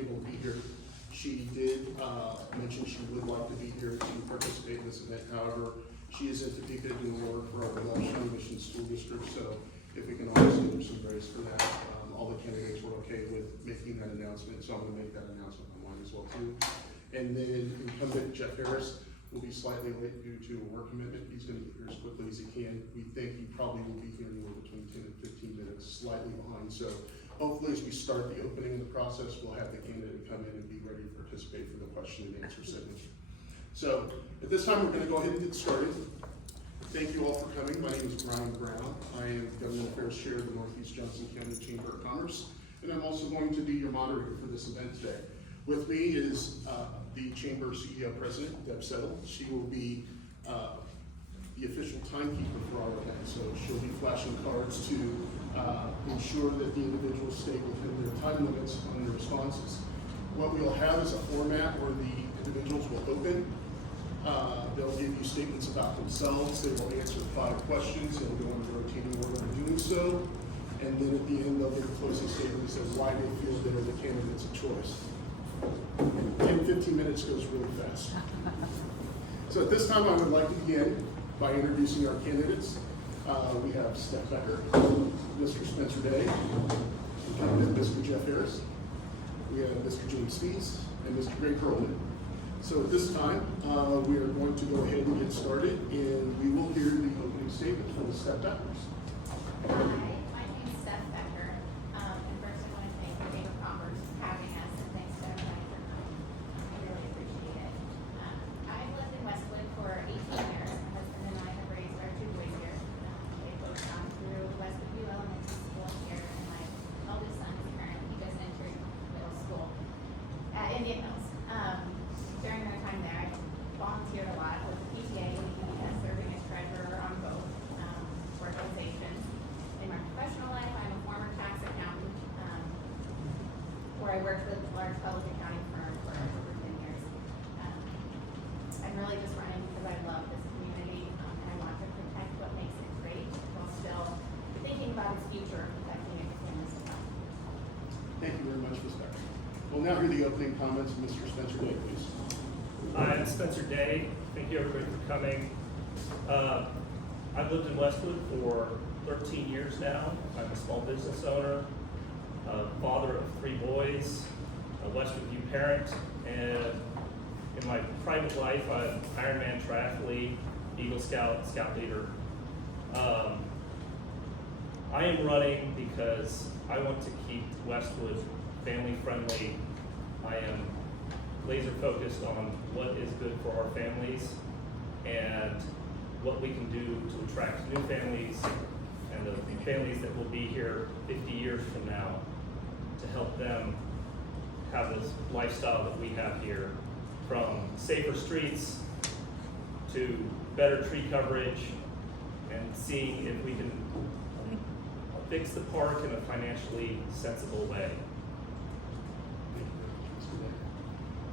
unable to be here. She did mention she would like to be here to participate in this event. However, she is interested in work for our Walsh County Mission School District, so if we can also give her some grace for that. All the candidates were okay with making that announcement, so I'm gonna make that announcement online as well too. And then incumbent Jeff Harris will be slightly late due to a work commitment. He's gonna get here as quickly as he can. We think he probably will be here anywhere between 10 and 15 minutes, slightly behind. So hopefully as we start the opening of the process, we'll have the candidate come in and be ready to participate for the question and answer segment. So at this time, we're gonna go ahead and get started. Thank you all for coming. My name is Brian Brown. I am Government Affairs Chair of the Northeast Johnson County Chamber of Commerce, and I'm also going to be your moderator for this event today. With me is the Chamber CEO President, Deb Settle. She will be the official timekeeper for our event, so she'll be flashing cards to ensure that the individuals stay within their time limits on their responses. What we'll have is a format where the individuals will open. They'll give you statements about themselves. They will answer 5 questions. They'll go in rotating order in doing so. And then at the end, they'll give a closing statement that says why they feel they're the candidates of choice. 10-15 minutes goes really fast. So at this time, I would like to begin by introducing our candidates. We have Steph Becker, Mr. Spencer Day, and Mr. Jeff Harris. We have Mr. James Spies and Mr. Greg Hirleman. So at this time, we are going to go ahead and get started, and we will hear the opening statement from the Steph Beckers. Hi, my name is Steph Becker, and first I want to thank the Chamber of Commerce for having us, and thanks to everybody for coming. I really appreciate it. I've lived in Westwood for 18 years. My husband and I have raised our 2 boys here. They've both gone through Westwood View Elementary School here, and my eldest son is current. He just entered middle school at Indian Hills. During my time there, I volunteered a lot with the PTA and PBS, serving as treasurer on both organizations. In my professional life, I'm a former tax accountant, where I worked with a large public accounting firm for over 10 years. I'm really just running because I love this community, and I want to protect what makes it great while still thinking about its future and protecting its families as well. Thank you very much, Ms. Becker. We'll now hear the opening comments of Mr. Spencer Day, please. I'm Spencer Day. Thank you everybody for coming. I've lived in Westwood for 13 years now. I'm a small business owner, father of 3 boys, a Westwood View parent, and in my private life, I'm an Ironman triathlete, Eagle Scout, Scout leader. I am running because I want to keep Westwood family friendly. I am laser focused on what is good for our families and what we can do to attract new families and the families that will be here 50 years from now to help them have this lifestyle that we have here, from safer streets to better tree coverage and seeing if we can fix the park in a financially sensible way.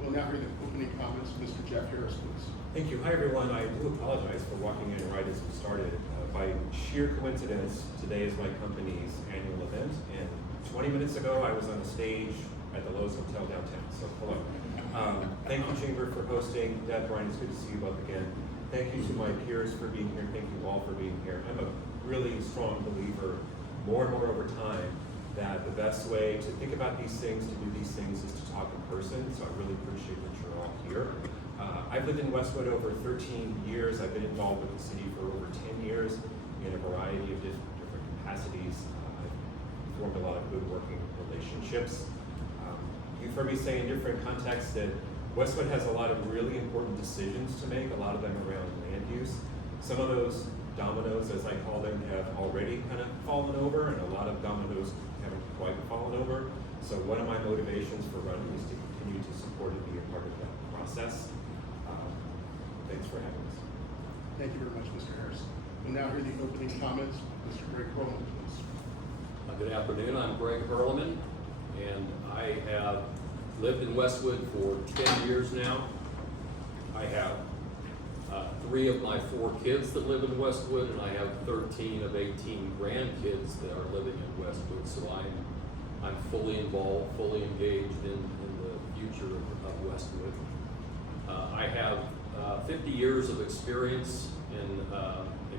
We'll now hear the opening comments of Mr. Jeff Harris, please. Thank you. Hi, everyone. I do apologize for walking in right as we started. By sheer coincidence, today is my company's annual event, and 20 minutes ago, I was on a stage at the Lowe's Hotel downtown, so hello. Thank you, Chamber, for hosting. Deb, Brian, it's good to see you both again. Thank you to my peers for being here. Thank you all for being here. I'm a really strong believer, more and more over time, that the best way to think about these things, to do these things, is to talk in person, so I really appreciate that you're all here. I've lived in Westwood over 13 years. I've been involved with the city for over 10 years in a variety of different capacities. I've formed a lot of good working relationships. You've heard me say in different contexts that Westwood has a lot of really important decisions to make, a lot of them around land use. Some of those dominoes, as I call them, have already kind of fallen over, and a lot of dominoes haven't quite fallen over. So one of my motivations for running is to continue to support and be a part of that process. Thanks for having us. Thank you very much, Mr. Harris. We'll now hear the opening comments of Mr. Greg Hirleman, please. Good afternoon. I'm Greg Hirleman, and I have lived in Westwood for 10 years now. I have 3 of my 4 kids that live in Westwood, and I have 13 of 18 grandkids that are living in Westwood. So I'm fully involved, fully engaged in years of experience in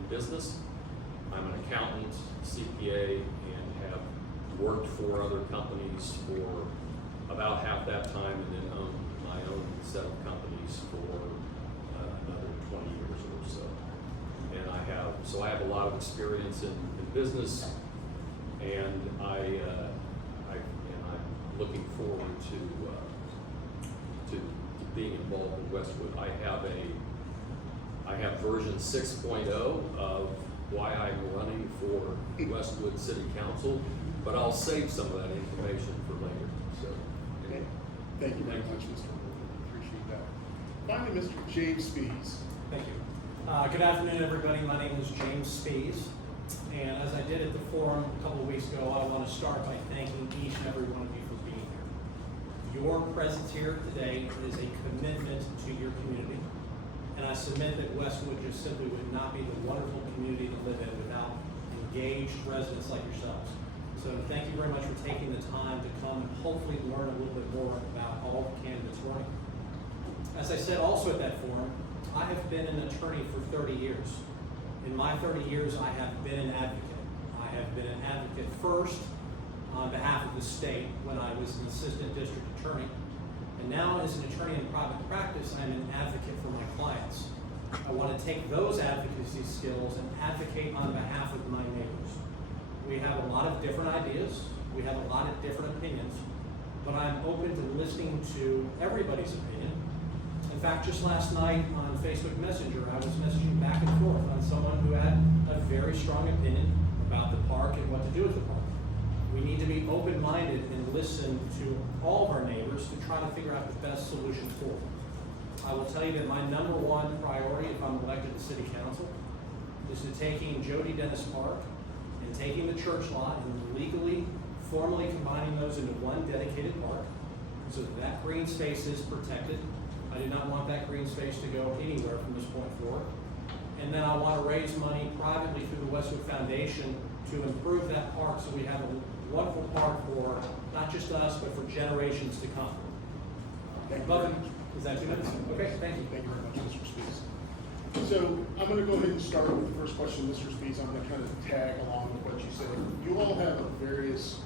business. I'm an accountant, CPA, and have worked for other companies for about half that time, and then owned my own set of companies for another 20 years or so. And I have a lot of experience in business, and I'm looking forward to being involved in Westwood. I have version 6.0 of why I'm running for Westwood City Council, but I'll save some of that information for later. So, Okay. Thank you very much, Mr. Hirleman. Appreciate that. Finally, Mr. James Spies. Thank you. Good afternoon, everybody. My name is James Spies. And as I did at the forum a couple of weeks ago, I want to start by thanking each and every one of you for being here. Your presence here today is a commitment to your community. And I submit that Westwood just simply would not be the wonderful community to live in without engaged residents like yourselves. So thank you very much for taking the time to come and hopefully learn a little bit more about all the candidates running. As I said also at that forum, I have been an attorney for 30 years. In my 30 years, I have been an advocate. I have been an advocate first on behalf of the state when I was an assistant district attorney. And now as an attorney in private practice, I'm an advocate for my clients. I want to take those advocacy skills and advocate on behalf of my neighbors. We have a lot of different ideas. We have a lot of different opinions, but I'm open to listening to everybody's opinion. In fact, just last night on Facebook Messenger, I was messaging back and forth on someone who had a very strong opinion about the park and what to do with the park. We need to be open-minded and listen to all of our neighbors to try to figure out the best solution for them. I will tell you that my number one priority if I'm elected to City Council is to taking Jody Dennis Park and taking the church lot and legally, formally combining those into one dedicated park so that green space is protected. I do not want that green space to go anywhere from this point forward. And then I want to raise money privately through the Westwood Foundation to improve that park so we have a wonderful park for not just us, but for generations to come. Thank you Love very it. much. Is that 2 minutes? Okay, thank you. Thank you very much, Mr. Spies. So I'm going to go ahead and start with the first question, Mr. Spies. I'm going to kind of tag along with what you said. You all have a various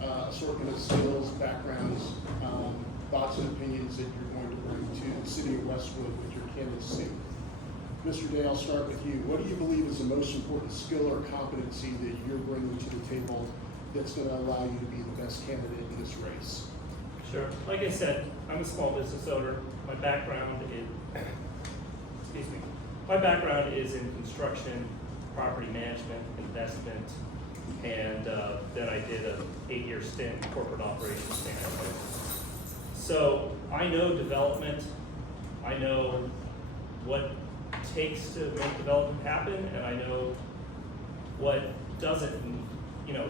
assortment of skills, backgrounds, thoughts and opinions that you're going to bring to the city of Westwood with your candidacy. Mr. Day, I'll start with you. What do you believe is the most important skill or competency that you're bringing to the table that's going to allow you to be the best candidate in this race? Sure. Like I said, I'm a small business owner. My background is in construction, property management, investment, and then I did an 8-year stint in corporate operations management. So I know development. I know what it takes to make development happen, and I know what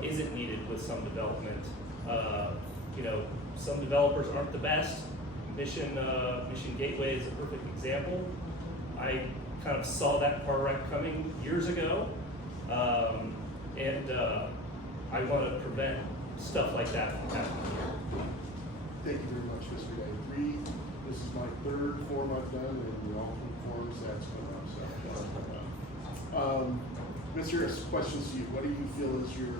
isn't needed with some development. Some developers aren't the best. Mission Gateway is a perfect example. I kind of saw that car wreck coming years ago, and I want to prevent stuff like that from happening here. Thank you very much, Mr. Day. This is my third form I've done, and all three forms that's come up. So, Mr. Harris, questions to you. What do you feel is your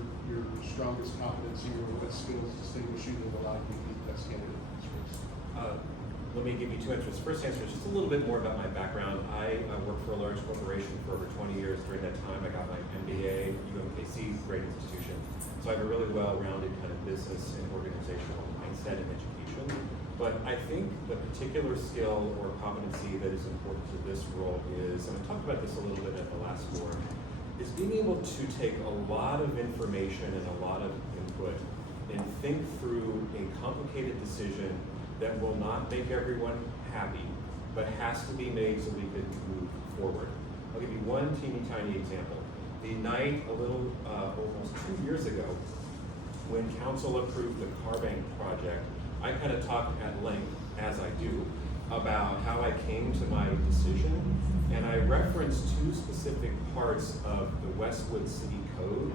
strongest competency, or what skills distinguish you that allow you to be the best candidate in this race? Let me give you two answers. First answer is just a little bit more about my background. I worked for a large corporation for over 20 years. During that time, I got my MBA, UMKC, great institution. So I have a really well-rounded kind of business and organizational mindset and education. But I think the particular skill or competency that is important to this role is, and I talked about this a little bit at the last forum, is being able to take a lot of information and a lot of input and think through a complicated decision that will not make everyone happy, but has to be made so we could move forward. I'll give you one teeny tiny example. The night almost 2 years ago, when council approved the Carbank project, I kind of talked at length, as I do, about how I came to my decision, and I referenced two specific parts of the Westwood City Code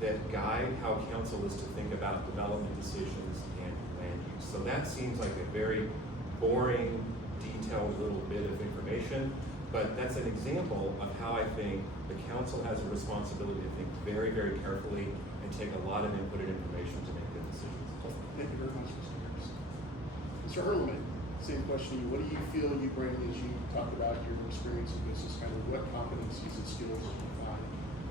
that guide how council is to think about development decisions and land use. So that seems like a very boring, detailed little bit of information, But that's an example of how I think the council has a responsibility to think very, very carefully and take a lot of input and information to make good decisions. Thank you very much, Mr. Harris. Mr. Hirleman, same question to you. What do you feel you bring as you talk about your experience in business? Kind of what competencies and skills do you find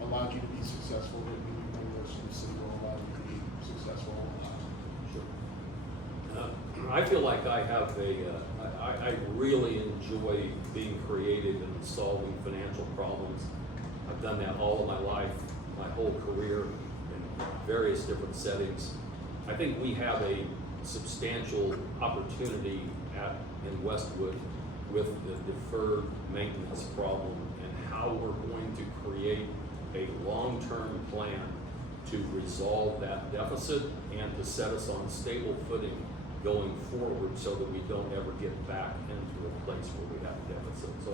allowed you to be successful that when you bring those to the city will allow you to be successful all the time? Sure. I feel like I have I really enjoy being creative and solving financial problems. I've done that all of my life, my whole career in various different settings. I think we have a substantial opportunity in Westwood with the deferred maintenance problem and how we're going to create a long-term plan to resolve that deficit and to set us on stable footing going forward so that we don't ever get back into a place where we have a deficit. So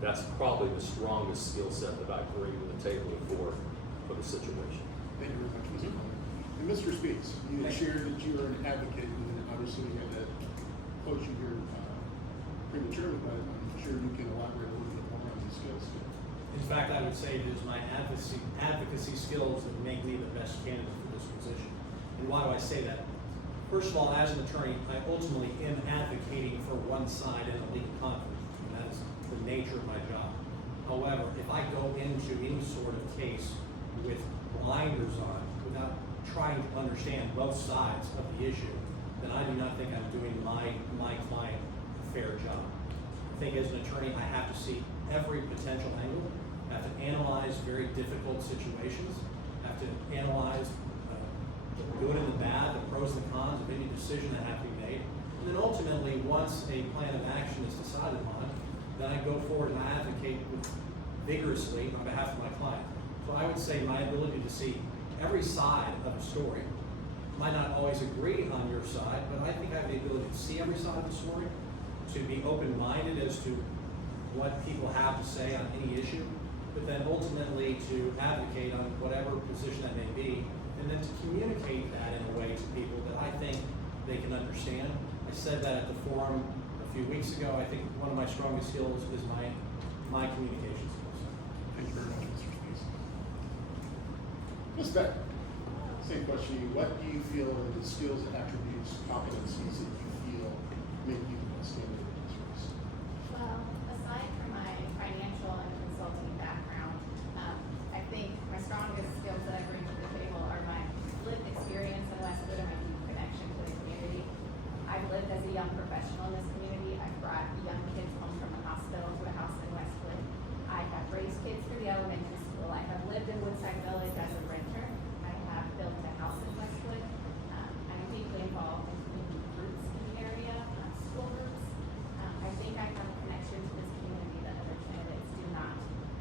that's probably the strongest skill set that I bring to the table for the situation. Thank you very much, Mr. Hirleman. And Mr. Spies, you had shared that you are an advocate, and obviously we had to close you here prematurely, but I'm sure you can elaborate a little bit more on these skills. In fact, I would say it is my advocacy skills that make me the best candidate for this position. And why do I say that? First of all, as an attorney, I ultimately am advocating for one side in a legal conflict, and that's the nature of my job. However, if I go into any sort of case with blinders on, without trying to understand both sides of the issue, then I do not think I'm doing my client a fair job. I think as an attorney, I have to see every potential angle, I have to analyze very difficult situations, I have to analyze the good and the bad, the pros and the cons of any decision that have to be made. And then ultimately, once a plan of action is decided upon, then I go forward and I advocate vigorously on behalf of my client. So I would say my ability to see every side of a story, might not always agree on your side, but I think I have the ability to see every side of the story, to be open-minded as to what people have to say on any issue, but then ultimately to advocate on whatever position that may be, and then to communicate that in a way to people that I think they can understand. I said that at the forum a few weeks ago. I think one of my strongest skills is my communication skills. Thank you very much, Mr. Spies. Ms. Becker, same question to you. What do you feel are the skills, attributes, competencies that you feel make you the best candidate in this race? Well, aside from my financial and consulting background, I think my strongest skills that I bring to the table are my lived experience in Westwood and my deep connection to the community. I've lived as a young professional in this community. I've brought young kids home from the hospital to a house in Westwood. I have raised kids through the elementary school. I have lived in Woodside Village as a renter. I have built a house in Westwood. I'm deeply involved in community groups in the area, school groups. I think I have a connection to this community that other candidates do not.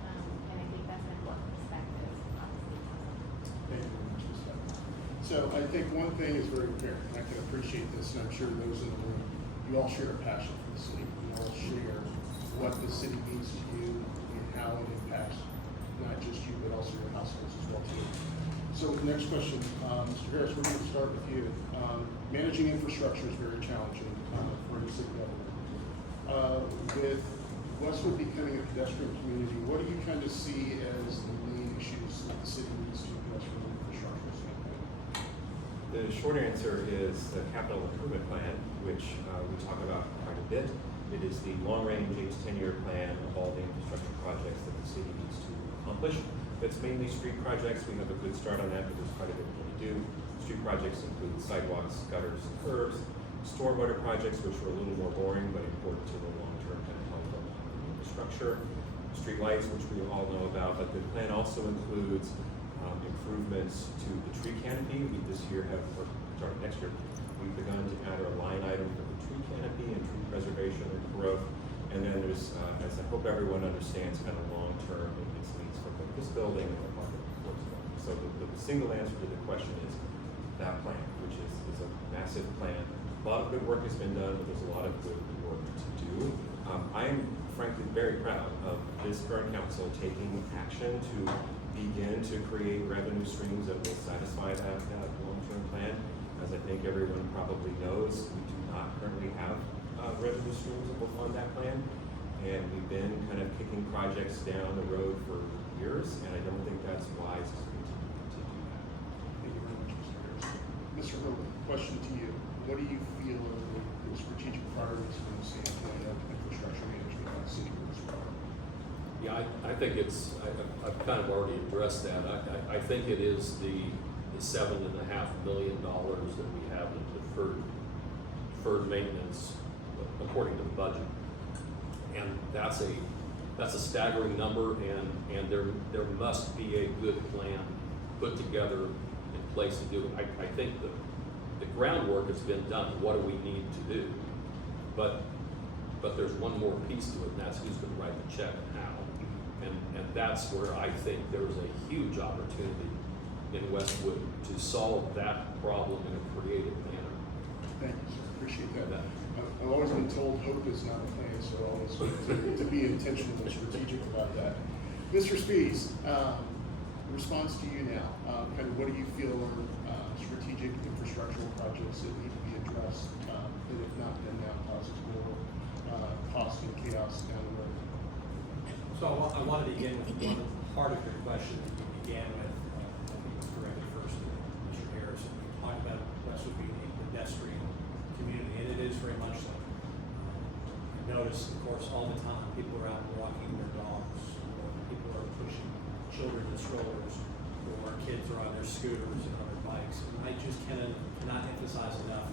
And I think that's an important perspective, obviously. Thank you very much, Ms. Becker. So I think one thing is very apparent, and I can appreciate this, and I'm sure those in the room, you all share a passion for the city. You all share what the city means to you and how it impacts not just you, but also your households as well too. So the next question, Mr. Harris, we're going to start with you. Managing infrastructure is very challenging for any city government. With Westwood becoming a pedestrian community, what do you kind of see as the main issues that the city needs to address from an infrastructure standpoint? The short answer is the capital improvement plan, which we talk about quite a bit. It is the long-range 8 to 10-year plan of all the infrastructure projects that the city needs to accomplish. It's mainly street projects. We have a good start on that, but there's quite a bit more to do. Street projects include sidewalks, gutters, and curbs. Stormwater projects, which are a little more boring, but important to the long-term kind of health of the infrastructure. Street lights, which we all know about, but the plan also includes improvements to the tree canopy. We this year have, or sorry, next year, we've begun to add a line item for the tree canopy and tree preservation and growth. And then there's, as I hope everyone understands, kind of long-term maintenance needs for both this building and the market towards building. So the single answer to the question is that plan, which is a massive plan. A lot of good work has been done, but there's a lot of good work to do. I am frankly very proud of this current council taking action to begin to create revenue streams that will satisfy that long-term plan. As I think everyone probably knows, we do not currently have revenue streams that will fund that plan. and we've been kind of kicking projects down the road for years, and I don't think that's wise to continue to do that. Thank you very much, Mr. Harris. Mr. Hirleman, question to you. What do you feel are the strategic priorities from the standpoint of infrastructure management on city roads? Yeah, I think I've kind of already addressed that. I think it is the $7.5 million that we have in deferred maintenance according to the budget. And that's a staggering number, and there must be a good plan put together in place to do it. I think the groundwork has been done. What do we need to do? But there's one more piece to it, and that's who's going to write the check and how. And that's where I think there's a huge opportunity in Westwood to solve that problem in a creative manner. Thank you, sir. Appreciate that. I've always been told hope is not a plan, so I always want to be intentional and strategic about that. Mr. Spies, response to you now. Kind of what do you feel are strategic infrastructural projects that need to be addressed that if not done now causes more cost and chaos down the road? So I wanted to begin with one part of your question that you began with, I think it was directed first to Mr. Harris. You talked about Westwood being a pedestrian community, and it is very much so. I notice, of course, all the time, people are out walking their dogs, or people are pushing children in strollers, or kids are on their scooters and on their bikes. And I just cannot emphasize enough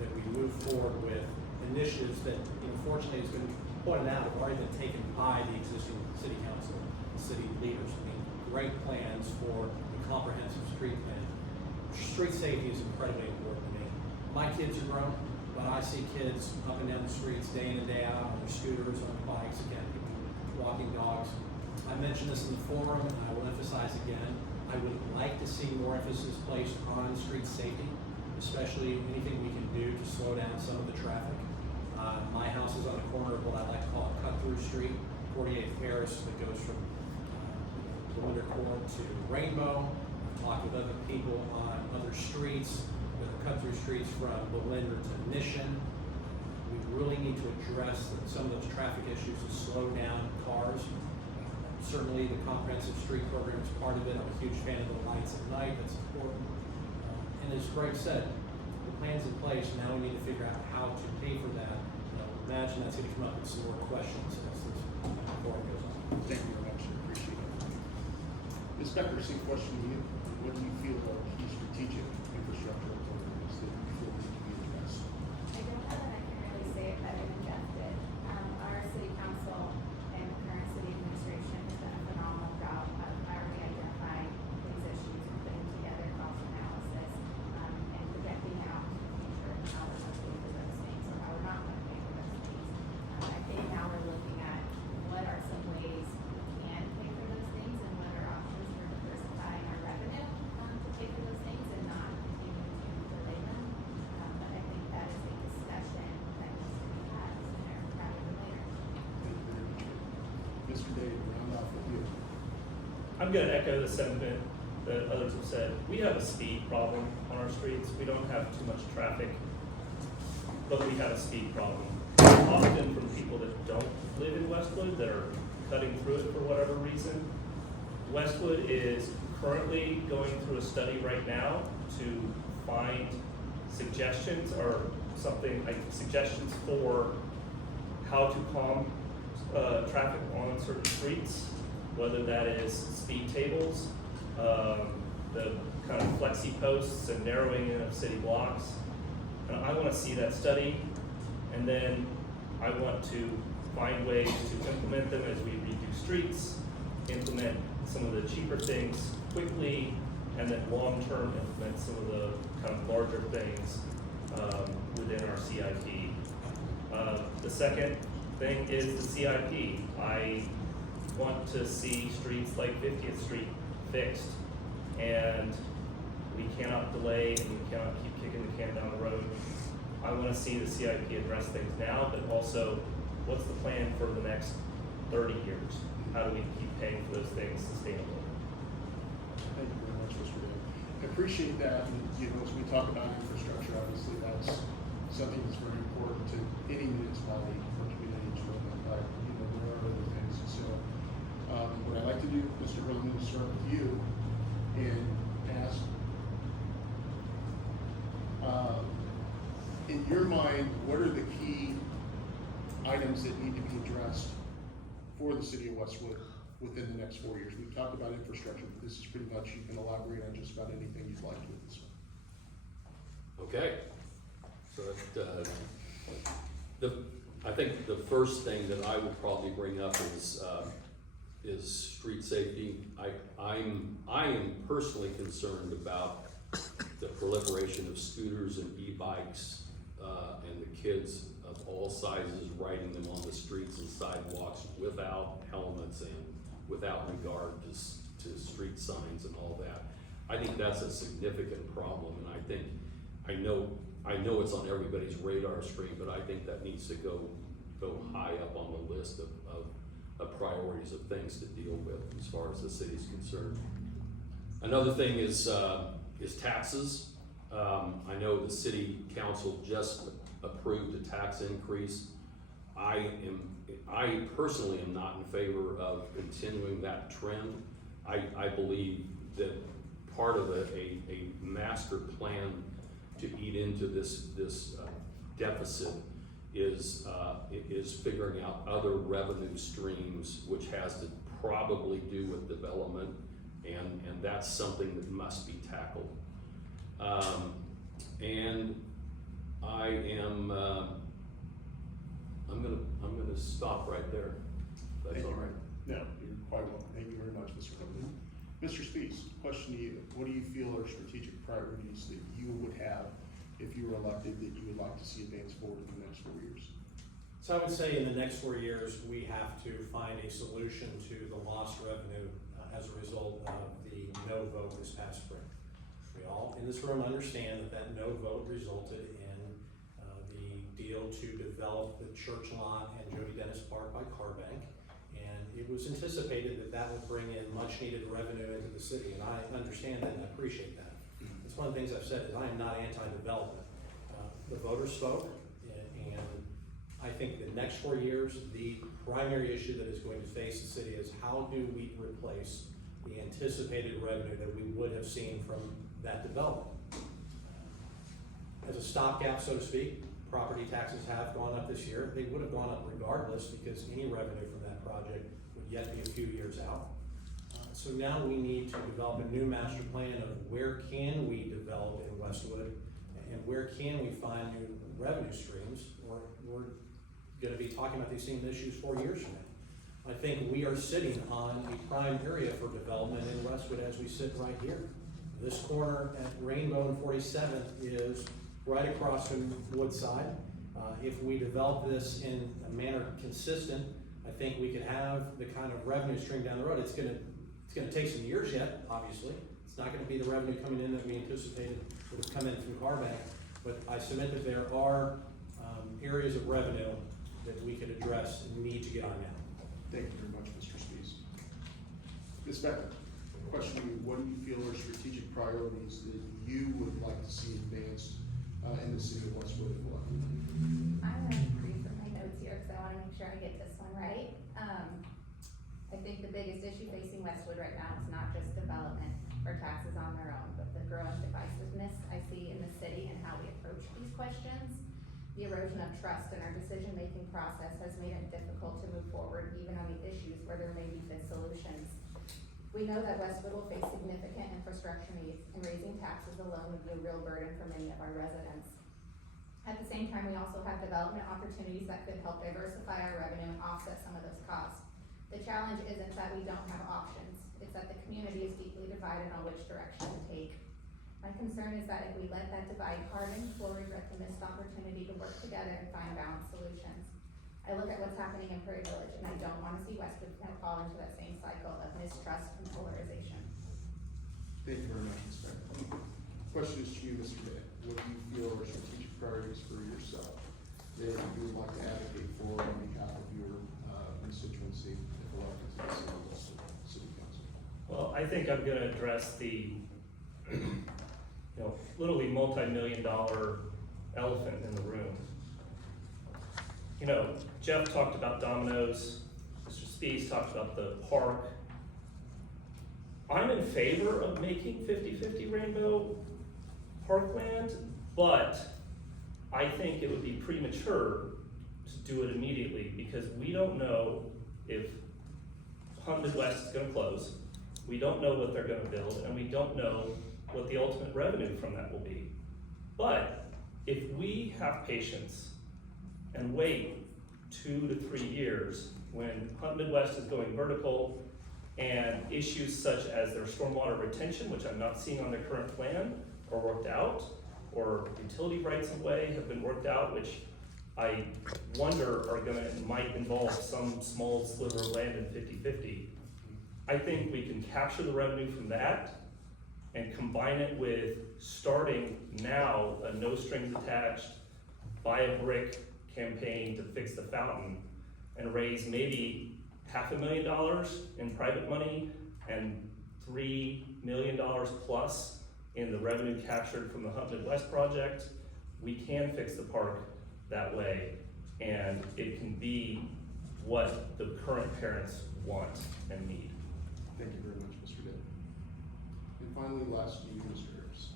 that we move forward with initiatives that, unfortunately, has been pointed out, have already been taken by the existing city council, city leaders. I mean, great plans for a comprehensive street plan. Street safety is incredibly important to me. My kids are grown, but I see kids up and down the streets day in and day out on their scooters, on their bikes, again, people walking dogs. I mentioned this in the forum, and I will emphasize again, I would like to see more emphasis placed on street safety, especially anything we can do to slow down some of the traffic. My house is on the corner of what I like to call a cut-through street, 48th Terrace, that goes from Winter Court to Rainbow. I've talked with other people on other streets that are cut-through streets from Belinda to Mission. We really need to address some of those traffic issues to slow down cars. Certainly the comprehensive street program is part of it. I'm a huge fan of the lights at night, that's important. And as Greg said, the plan's in place, now we need to figure out how to pay for that. Imagine that's going to come up with some more questions as this forum goes on. Thank you very much. I appreciate it. Ms. Becker, same question to you. What do you feel are key strategic infrastructural programs that you feel need to be addressed? I don't know that I can really say it better than Jeff did. Our city council and the current city administration has done a phenomenal job of already identifying these issues and putting together cost analysis and projecting out to the future and how we're going to pay for those things or how we're not going to pay for those things. I think now we're looking at what are some ways we can pay for those things and what are options for diversifying our revenue to pay for those things and not continue to delay them. But I think that is a discussion that needs to be had sooner rather than later. Thank you very much. Mr. Day, round off with you. I'm going to echo the sentiment that others have said. We have a speed problem on our streets. We don't have too much traffic, but we have a speed problem. Often from people that don't live in Westwood, that are cutting through it for whatever reason. Westwood is currently going through a study right now to find suggestions or something like suggestions for how to calm traffic on certain streets, whether that is speed tables, the kind of flexi posts and narrowing in of city blocks. And I want to see that study, and then I want to find ways to implement them as we redo streets, implement some of the cheaper things quickly, and then long-term implement some of the kind of larger things within our CIP. The second thing is the CIP. I want to see streets like 50th Street fixed, and we cannot delay and we cannot keep kicking the can down the road. I want to see the CIP address things now, but also what's the plan for the next 30 years? How do we keep paying for those things sustainably? Thank you very much, Mr. Day. I appreciate that. And, as we talk about infrastructure, obviously that's something that's very important to any municipality or community to look at. there are other things. So, what I'd like to do, Mr. Hirleman, is start with you and ask, in your mind, what are the key items that need to be addressed for the city of Westwood within the next 4 years? We've talked about infrastructure, but this is pretty much, you can elaborate on just about anything you'd like with this one. Okay, so I think the first thing that I would probably bring up is street safety. I am personally concerned about the proliferation of scooters and e-bikes, and the kids of all sizes riding them on the streets and sidewalks without helmets and without regard to street signs and all that. I think that's a significant problem, and I know it's on everybody's radar screen, but I think that needs to go high up on the list of priorities of things to deal with as far as the city's concerned. Another thing is taxes. I know the city council just approved a tax increase. I personally am not in favor of continuing that trend. I believe that part of a master plan to eat into this deficit is figuring out other revenue streams, which has to probably do with development, and that's something that must be tackled. And I'm gonna stop right there. That's Thank all you. right. No, you're quite welcome. Thank you very much, Mr. Hirleman. Mr. Spies, question to you. What do you feel are strategic priorities that you would have if you were elected that you would like to see advance forward in the next 4 years? So I would say in the next 4 years, we have to find a solution to the lost revenue as a result of the no vote this past spring. We all in this room understand that no vote resulted in the deal to develop the church lot and Jody Dennis Park by Carbank. And it was anticipated that that would bring in much needed revenue into the city, and I understand that and I appreciate that. It's one of the things I've said is I am not anti-development. The voters spoke, and I think the next 4 years, the primary issue that is going to face the city is how do we replace the anticipated revenue that we would have seen from that development. As a stopgap, so to speak, property taxes have gone up this year. They would have gone up regardless because any revenue from that project would yet be a few years out. So now we need to develop a new master plan of where can we develop in Westwood and where can we find new revenue streams, or we're gonna be talking about these same issues 4 years from now. I think we are sitting on a prime area for development in Westwood as we sit right here. This corner at Rainbow and 47th is right across from Woodside. If we develop this in a manner consistent, I think we could have the kind of revenue stream down the road. It's gonna take some years yet, obviously. It's not gonna be the revenue coming in that we anticipated would have come in through Carbank, but I submit that there are areas of revenue that we could address and need to get on now. Thank you very much, Mr. Spies. Ms. Becker, question to you. What do you feel are strategic priorities that you would like to see advanced in the city of Westwood if elected? I'm gonna read from my notes here because I wanna make sure I get this one right. I think the biggest issue facing Westwood right now is not just development or taxes on their own, but the growing divisiveness I see in the city and how we approach these questions. The erosion of trust in our decision-making process has made it difficult to move forward even on the issues where there may be good solutions. We know that Westwood will face significant infrastructure needs, and raising taxes alone would be a real burden for many of our residents. At the same time, we also have development opportunities that could help diversify our revenue and offset some of those costs. The challenge isn't that we don't have options, it's that the community is deeply divided on which direction to take. My concern is that if we let that divide harden, we'll regret the missed opportunity to work together and find balanced solutions. I look at what's happening in Prairie Village, and I don't want to see Westwood fall into that same cycle of mistrust and polarization. Thank you very much, Ms. Becker. Question is to you, Mr. Bennett. What do you feel are strategic priorities for yourself that you would like to advocate for on behalf of your constituency if elected to the city of Westwood City Council? Well, I think I'm gonna address the, literally multi-million-dollar elephant in the room. Jeff talked about dominoes, Spies talked about the park. I'm in favor of making 50/50 Rainbow Parkland, but I think it would be premature to do it immediately because we don't know if Hunt Midwest is gonna close. We don't know what they're gonna build, and we don't know what the ultimate revenue from that will be. But if we have patience and wait 2 to 3 years when Hunt Midwest is going vertical and issues such as their stormwater retention, which I'm not seeing on their current plan, are worked out, or utility rights of way have been worked out, which I wonder might involve some small sliver of land in 50/50. I think we can capture the revenue from that and combine it with starting now a no strings attached, buy a brick campaign to fix the fountain and raise maybe $500,000 in private money and $3 million plus in the revenue captured from the Hunt Midwest project. We can fix the park that way, and it can be what the current parents want and need. Thank you very much, Mr. Day. And finally, last to you, Mr. Harris.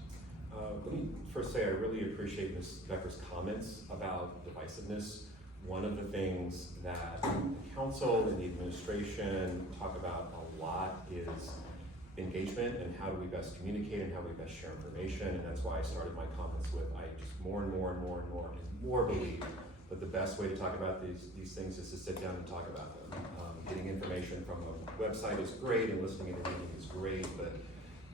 Let me first say I really appreciate Ms. Becker's comments about divisiveness. One of the things that the council and the administration talk about a lot is engagement and how do we best communicate and how we best share information. And that's why I started my comments with I just more believe that the best way to talk about these things is to sit down and talk about them. Getting information from a website is great and listening at a meeting is great, but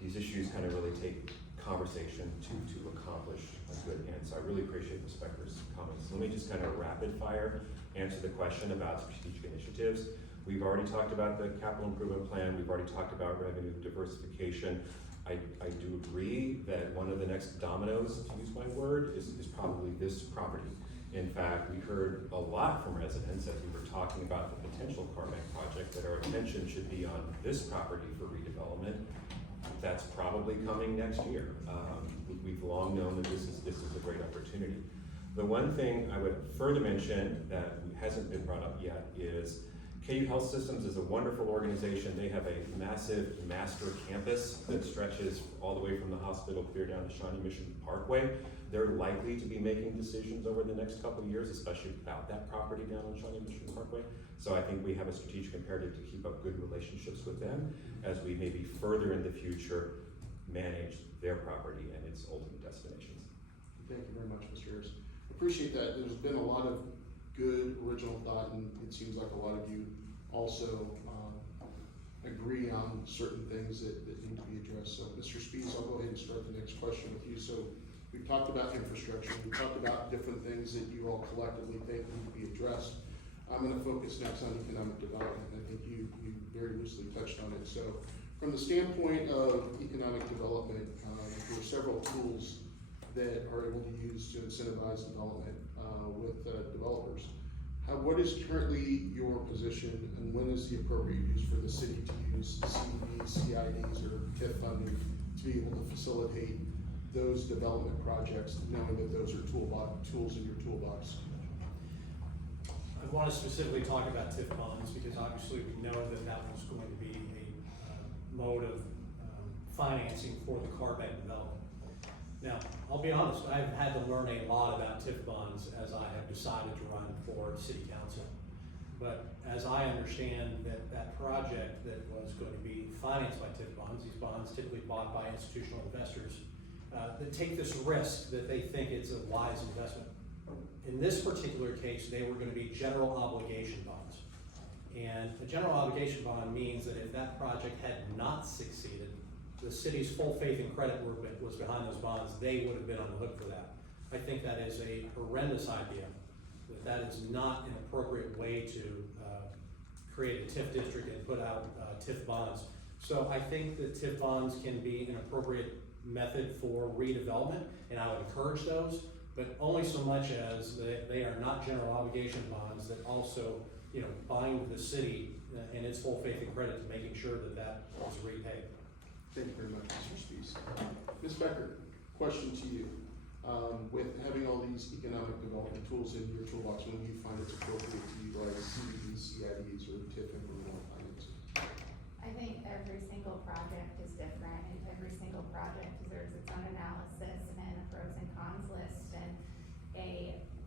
these issues kind of really take conversation to accomplish a good end. So I really appreciate Ms. Becker's comments. Let me just kind of rapid fire answer the question about strategic initiatives. We've already talked about the capital improvement plan. We've already talked about revenue diversification. I do agree that one of the next dominoes, to use my word, is probably this property. In fact, we heard a lot from residents as we were talking about the potential Carmack project that our attention should be on this property for redevelopment. That's probably coming next year. We've long known that this is a great opportunity. The one thing I would further mention that hasn't been brought up yet is KU Health Systems is a wonderful organization. They have a massive master campus that stretches all the way from the hospital clear down to Shawnee Mission Parkway. They're likely to be making decisions over the next couple of years, especially about that property down on Shawnee Mission Parkway. So I think we have a strategic imperative to keep up good relationships with them as we maybe further in the future manage their property and its ultimate destinations. Thank you very much, Mr. Harris. Appreciate that. There's been a lot of good original thought, and it seems like a lot of you also agree on certain things that need to be addressed. So, Mr. Spies, I'll go ahead and start the next question with you. So, we've talked about infrastructure. We've talked about different things that you all collectively think need to be addressed. I'm going to focus next on economic development. I think you very loosely touched on it. So, from the standpoint of economic development, there are several tools that are able to use to incentivize development with developers. What is currently your position, and when is the appropriate use for the city to use CDs, CIDs, or TIF funding to be able to facilitate those development projects, knowing that those are tools in your toolbox? I want to specifically talk about TIF bonds because obviously we know that that was going to be a mode of financing for the Carmack development. Now, I'll be honest, I've had to learn a lot about TIF bonds as I have decided to run for city council. But as I understand that project that was going to be financed by TIF bonds, these bonds typically bought by institutional investors that take this risk that they think it's a wise investment. In this particular case, they were going to be general obligation bonds. And a general obligation bond means that if that project had not succeeded, the city's full faith and credit was behind those bonds, they would have been on the hook for that. I think that is a horrendous idea, that is not an appropriate way to create a TIF district and put out TIF bonds. So I think that TIF bonds can be an appropriate method for redevelopment, and I would encourage those, but only so much as they are not general obligation bonds that also, bind the city and its full faith and credit to making sure that is repaid. Thank you very much, Mr. Spies. Ms. Becker, question to you. With having all these economic development tools in your toolbox, when do you find it's appropriate to utilize CDs, CIDs, or TIF incremental financing? I think every single project is different, and every single project deserves its own analysis and a pros and cons list, and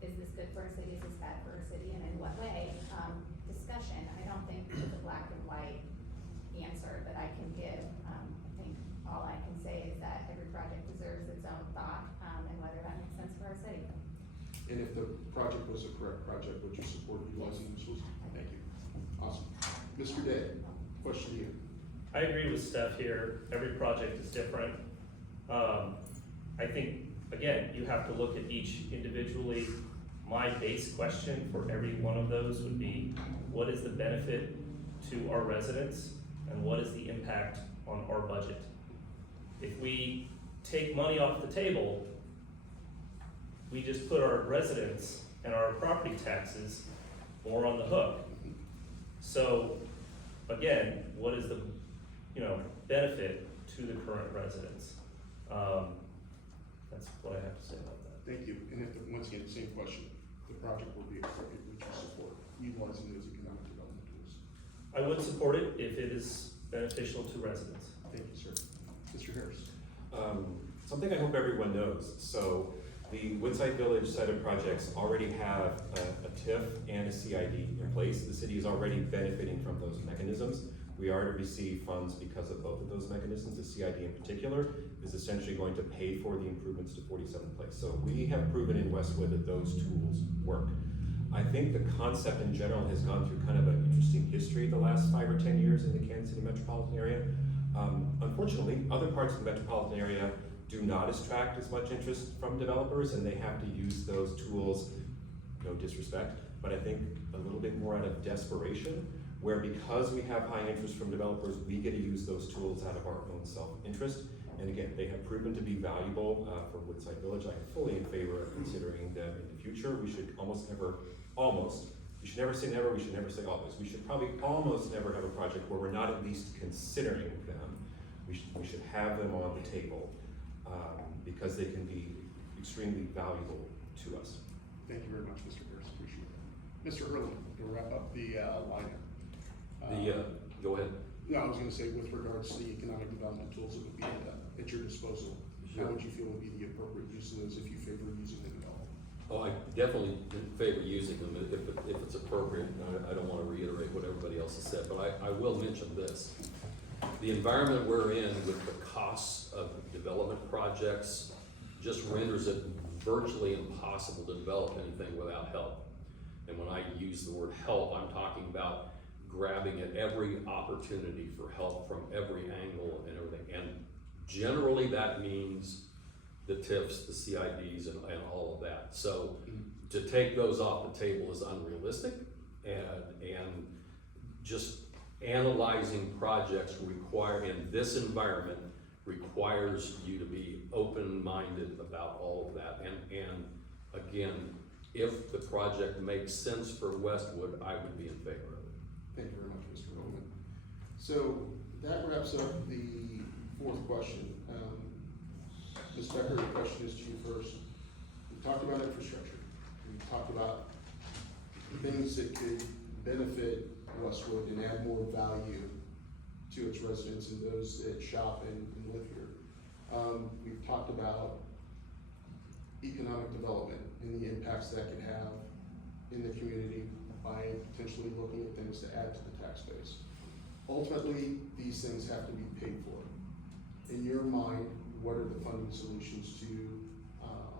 is this good for a city, is this bad for a city, and in what way? Discussion. I don't think there's a black and white answer that I can give. I think all I can say is that every project deserves its own thought, and whether that makes sense for our city. And if the project was a correct project, would you support utilizing these tools? Thank you. Awesome. Mr. Day, question to you. I agree with Steph here. Every project is different. I think, again, you have to look at each individually. My base question for every one of those would be, what is the benefit to our residents and what is the impact on our budget? If we take money off the table, we just put our residents and our property taxes more on the hook. So, again, what is the, benefit to the current residents? That's what I have to say about that. Thank you. And once again, same question. The project will be appropriate, would you support utilizing those economic development tools? I would support it if it is beneficial to residents. Thank you, sir. Mr. Harris. Something I hope everyone knows. So the Woodside Village set of projects already have a TIF and a CID in place. The city is already benefiting from those mechanisms. We are to receive funds because of both of those mechanisms. The CID in particular is essentially going to pay for the improvements to 47th Place. So we have proven in Westwood that those tools work. I think the concept in general has gone through kind of an interesting history the last 5 or 10 years in the Kansas City metropolitan area. Unfortunately, other parts of the metropolitan area do not attract as much interest from developers, and they have to use those tools, no disrespect, but I think a little bit more out of desperation, where because we have high interest from developers, we get to use those tools out of our own self-interest. And again, they have proven to be valuable for Woodside Village. I am fully in favor of considering them in the future. We should you should never say never, we should never say always. We should probably almost never have a project where we're not at least considering them. We should have them on the table because they can be extremely valuable to us. Thank you very much, Mr. Harris. Appreciate that. Mr. Hirleman, to wrap up the lineup. Go ahead. No, I was going to say, with regards to the economic development tools that would be at your disposal, Sure. how would you feel would be the appropriate use of those if you favor using them at all? Oh, I definitely favor using them if it's appropriate. I don't want to reiterate what everybody else has said, but I will mention this. The environment we're in with the costs of development projects just renders it virtually impossible to develop anything without help. And when I use the word help, I'm talking about grabbing at every opportunity for help from every angle and everything. And generally that means the TIFs, the CIDs, and all of that. So to take those off the table is unrealistic, and just analyzing projects in this environment requires you to be open-minded about all of that. And again, if the project makes sense for Westwood, I would be in favor of it. Thank you very much, Mr. Hirleman. So that wraps up the fourth question. Ms. Becker, the question is to you first. We talked about infrastructure. We talked about things that could benefit Westwood and add more value to its residents and those that shop and live here. We've talked about economic development and the impacts that could have in the community by potentially looking at things to add to the tax base. Ultimately, these things have to be paid for. In your mind, what are the funding solutions to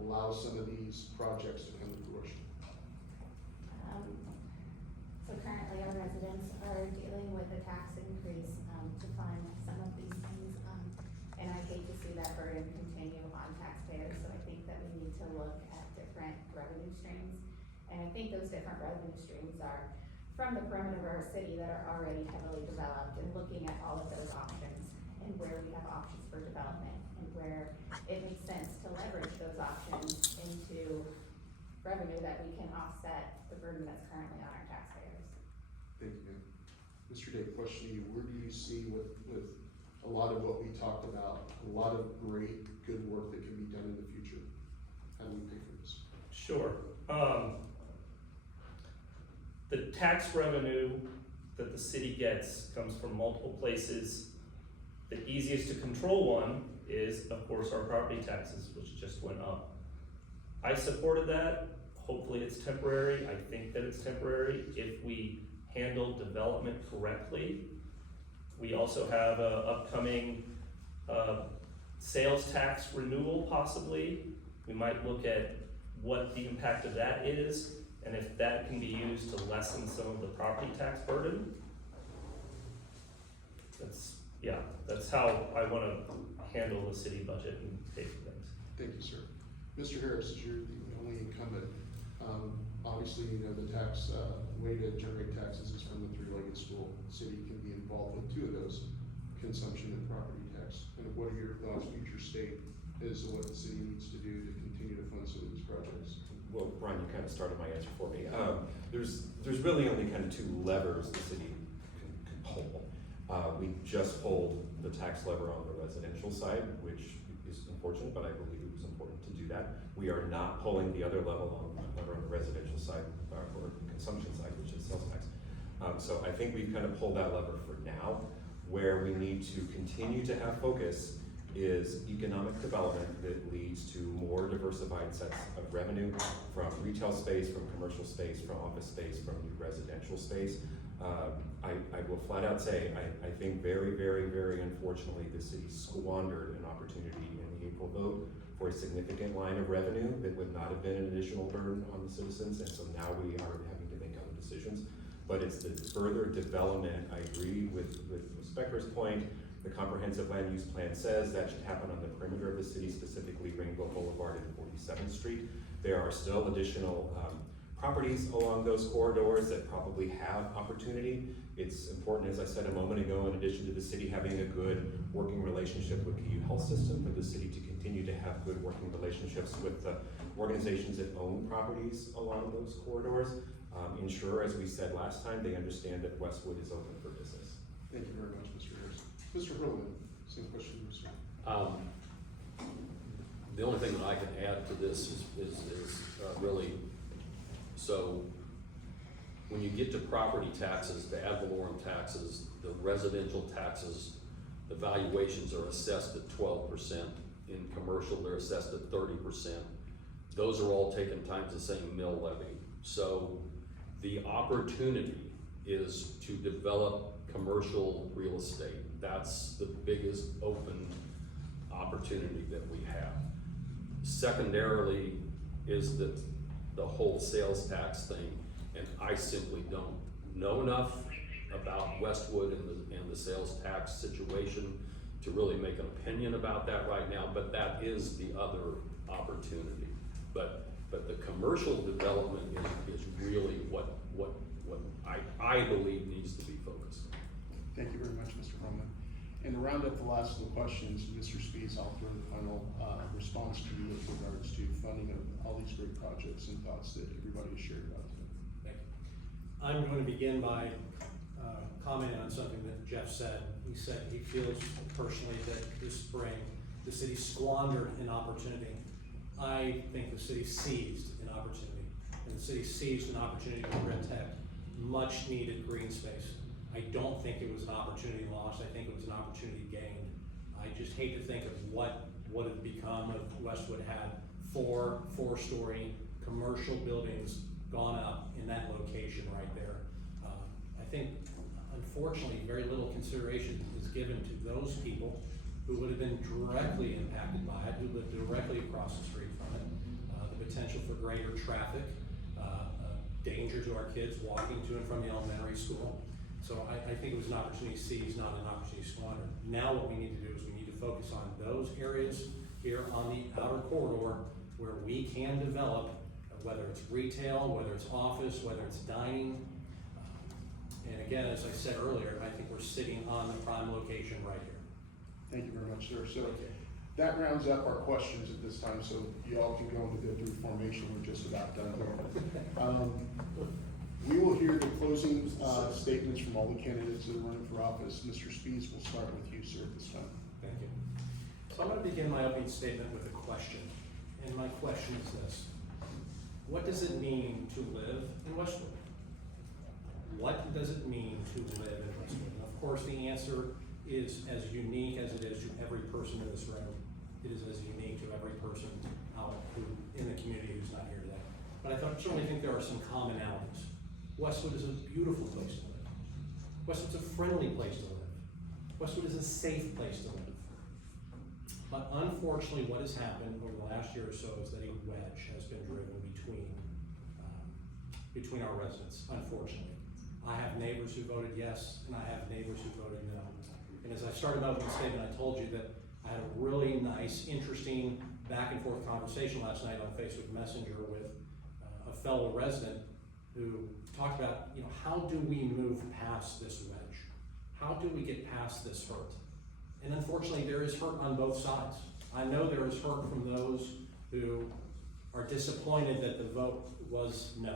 allow some of these projects to come to fruition? So currently our residents are dealing with a tax increase to fund some of these things. And I hate to see that burden continue on taxpayers, so I think that we need to look at different revenue streams. And I think those different revenue streams are from the perimeter of our city that are already heavily developed, and looking at all of those options and where we have options for development and where it makes sense to leverage those options into revenue that we can offset the burden that's currently on our taxpayers. Thank you, ma'am. Mr. Day, question to you. Where do you see with a lot of what we talked about, a lot of great, good work that can be done in the future? how do we pay for this? Sure. The tax revenue that the city gets comes from multiple places. The easiest to control one is, of course, our property taxes, which just went up. I supported that. Hopefully it's temporary. I think that it's temporary if we handle development correctly. We also have a upcoming sales tax renewal possibly. We might look at what the impact of that is, and if that can be used to lessen some of the property tax burden. That's how I wanna handle the city budget and pay for things. Thank you, sir. Mr. Harris, as you're the only incumbent, obviously, you know, the tax, way to generate taxes is from the three-legged stool. The city can be involved with two of those, consumption and property tax. And what are your thoughts, future state, as to what the city needs to do to continue to fund some of these projects? Well, Brian, you kind of started my answer for me. There's really only kind of two levers the city can pull. We just pulled the tax lever on the residential side, which is unfortunate, but I believe it was important to do that. We are not pulling the other lever on the residential side, or consumption side, which is sales tax. So I think we've kind of pulled that lever for now. Where we need to continue to have focus is economic development that leads to more diversified sets of revenue from retail space, from commercial space, from office space, from new residential space. I will flat out say, I think very, very, very unfortunately, the city squandered an opportunity in the April vote for a significant line of revenue that would not have been an additional burden on the citizens, and so now we are having to make other decisions. But it's the further development. I agree with Ms. Becker's point. The comprehensive land use plan says that should happen on the perimeter of the city, specifically Rainbow Boulevard and 47th Street. There are still additional properties along those corridors that probably have opportunity. It's important, as I said a moment ago, in addition to the city having a good working relationship with the health system, for the city to continue to have good working relationships with the organizations that own properties along those corridors. Ensure, as we said last time, they understand that Westwood is open for business. Thank you very much, Mr. Harris. Mr. Hirleman, same question, sir. The only thing that I can add to this is really, so when you get to property taxes, the ad valorem taxes, the residential taxes, the valuations are assessed at 12%. In commercial, they're assessed at 30%. Those are all taken times the same mill levy. So the opportunity is to develop commercial real estate. That's the biggest open opportunity that we have. Secondarily is the whole sales tax thing, and I simply don't know enough about Westwood and the sales tax situation to really make an opinion about that right now, but that is the other opportunity. But the commercial development is really what I believe needs to be focused on. Thank you very much, Mr. Hirleman. And to round up the last of the questions, Mr. Spies, I'll throw the final response to you with regards to funding of all these great projects and thoughts that everybody has shared about today. Thank you. I'm going to begin by commenting on something that Jeff said. He said he feels personally that this spring the city squandered an opportunity. I think the city seized an opportunity, and the city seized an opportunity to protect much needed green space. I don't think it was an opportunity lost. I think it was an opportunity gained. I just hate to think of what would have become if Westwood had four-story commercial buildings gone up in that location right there. I think, unfortunately, very little consideration is given to those people who would have been directly impacted by it, who live directly across the street from it. The potential for greater traffic, danger to our kids walking to and from the elementary school. So I think it was an opportunity seized, not an opportunity squandered. Now what we need to do is we need to focus on those areas here on the outer corridor where we can develop, whether it's retail, whether it's office, whether it's dining. And again, as I said earlier, I think we're sitting on the prime location right here. Thank you very much, sir. So that rounds up our questions at this time, so you all can go into the through formation. We're just about done here. We will hear the closing statements from all the candidates that are running for office. Mr. Spies, we'll start with you, sir, at this time. Thank you. So I'm going to begin my opening statement with a question. And my question is this: what does it mean to live in Westwood? What does it mean to live in Westwood? And of course, the answer is as unique as it is to every person in this room. It is as unique to every person out in the community who's not here today. But I certainly think there are some commonalities. Westwood is a beautiful place to live. Westwood's a friendly place to live. Westwood is a safe place to live. But unfortunately, what has happened over the last year or so is that a wedge has been driven between our residents, unfortunately. I have neighbors who voted yes, and I have neighbors who voted no. And as I started out with the statement, I told you that I had a really nice, interesting back and forth conversation last night on Facebook Messenger with a fellow resident who talked about, how do we move past this wedge? How do we get past this hurt? And unfortunately, there is hurt on both sides. I know there is hurt from those who are disappointed that the vote was no.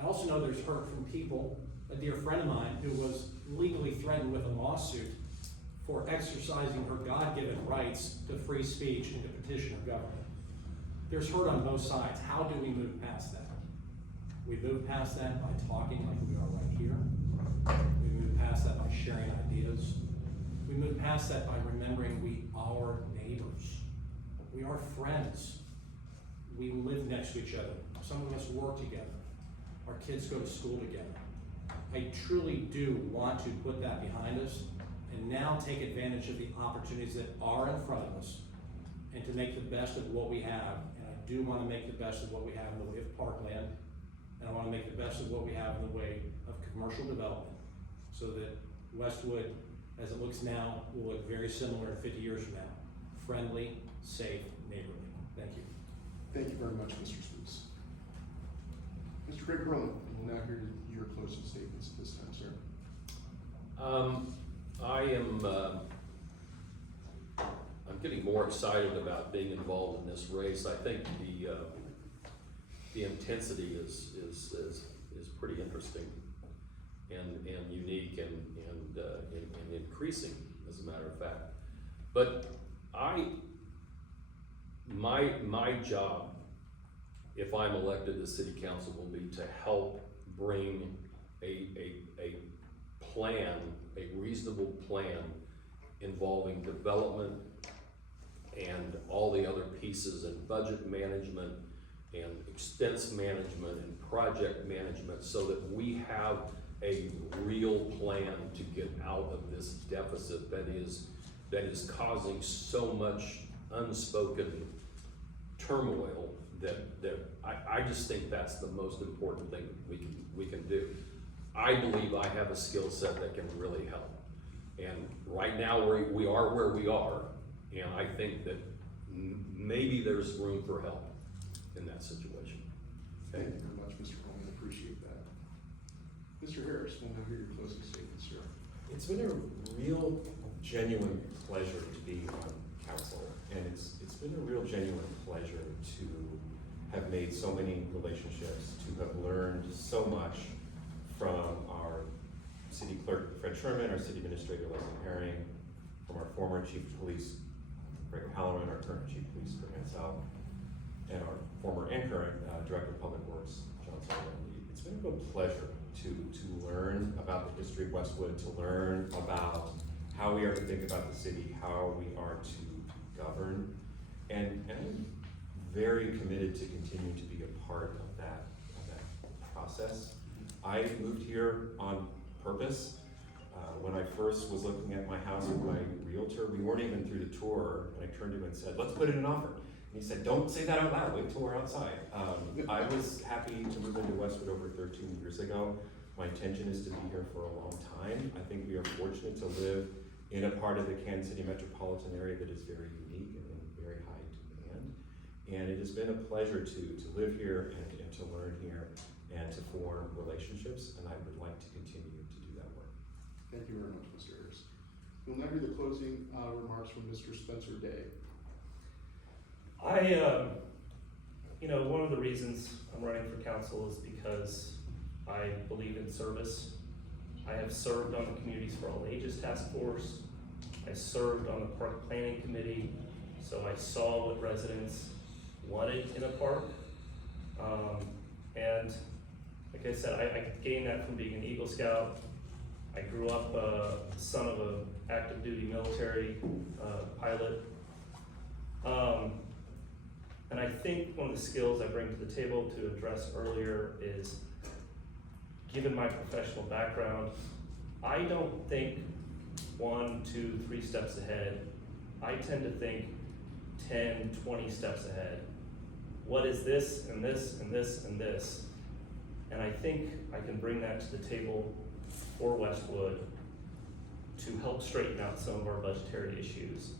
I also know there's hurt from people, a dear friend of mine who was legally threatened with a lawsuit for exercising her God-given rights to free speech and to petition her government. There's hurt on both sides. How do we move past that? We move past that by talking like we are right here. We move past that by sharing ideas. We move past that by remembering we are neighbors. We are friends. We live next to each other. Some of us work together. Our kids go to school together. I truly do want to put that behind us and now take advantage of the opportunities that are in front of us and to make the best of what we have. And I do want to make the best of what we have in the way of parkland, and I want to make the best of what we have in the way of commercial development so that Westwood, as it looks now, will look very similar in 50 years from now. Friendly, safe, neighborly. Thank you. Thank you very much, Mr. Spies. Mr. Greg Hirleman, we'll now hear your closing statements at this time, sir. I'm getting more excited about being involved in this race. I think the intensity is pretty interesting and unique and increasing, as a matter of fact. But my job, if I'm elected to city council, will be to help bring a plan, a reasonable plan involving development and all the other pieces, and budget management and expense management and project management, so that we have a real plan to get out of this deficit that is causing so much unspoken turmoil that I just think that's the most important thing we can do. I believe I have a skill set that can really help. And right now we are where we are, and I think that maybe there's room for help in that situation. Thank you very much, Mr. Coleman. I appreciate that. Mr. Harris, we'll now hear your closing statement, sir. It's been a real, genuine pleasure to be on council, and it's been a real, genuine pleasure to have made so many relationships, to have learned so much from our city clerk, Fred Sherman, our city administrator, Leslie Herring, from our former chief of police, Greg Hirleman, our current chief of police, Kurt Mansell, and our former and current director of public works, John Sullivan. It's been a real pleasure to learn about the history of Westwood, to learn about how we are to think about the city, how we are to govern, and I'm very committed to continue to be a part of that process. I moved here on purpose. When I first was looking at my house with my realtor, we weren't even through the tour, and I turned to him and said, "Let's put in an offer." And he said, "Don't say that out loud, wait till we're outside." I was happy to move into Westwood over 13 years ago. My intention is to be here for a long time. I think we are fortunate to live in a part of the Kansas City metropolitan area that is very unique and in very high demand. And it has been a pleasure to live here and to learn here and to form relationships, and I would like to continue to do that work. Thank you very much, Mr. Harris. We'll now hear the closing remarks from Mr. Spencer Day. One of the reasons I'm running for council is because I believe in service. I have served on the Communities for All Ages Task Force. I served on the Park Planning Committee, so I saw what residents wanted in a park. And like I said, I gained that from being an Eagle Scout. I grew up son of an active duty military pilot. And I think one of the skills I bring to the table to address earlier is, given my professional background, I don't think 1, 2, 3 steps ahead. I tend to think 10, 20 steps ahead. What is this and this and this and this? And I think I can bring that to the table for Westwood to help straighten out some of our budgetary issues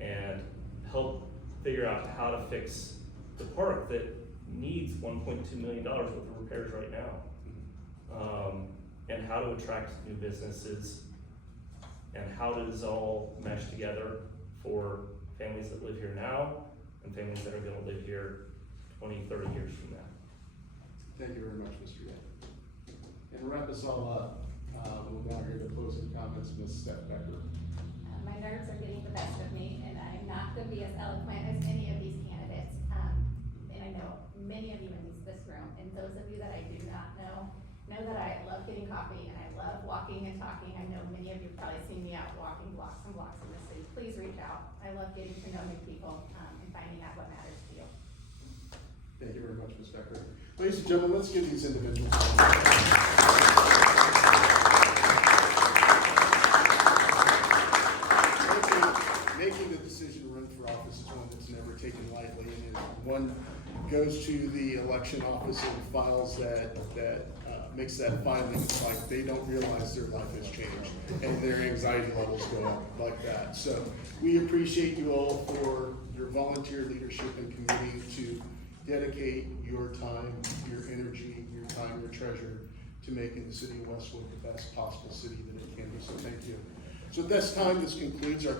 and help figure out how to fix the park that needs $1.2 million worth of repairs right now. And how to attract new businesses, and how does all mesh together for families that live here now and families that are gonna live here 20, 30 years from now. Thank you very much, Mr. Day. And to wrap us all up, we'll now hear the closing comments of Ms. Steph Becker. My nerves are getting the best of me, and I'm not gonna be as eloquent as any of these candidates. And I know many of you in this room, and those of you that I do not know that I love getting coffee and I love walking and talking. I know many of you have probably seen me out walking blocks and blocks in the city. Please reach out. I love getting to know new people and finding out what matters to you. Thank you very much, Ms. Becker. Ladies and gentlemen, let's give these individuals. Making the decision to run for office is one that's never taken lightly, and if one goes to the election office and files that makes that filing, it's like they don't realize their life has changed and their anxiety levels go up like that. So we appreciate you all for your volunteer leadership and committing to dedicate your time, your energy, your time, your treasure to making the city of Westwood the best possible city that it can be. So thank you. So at this time, this concludes our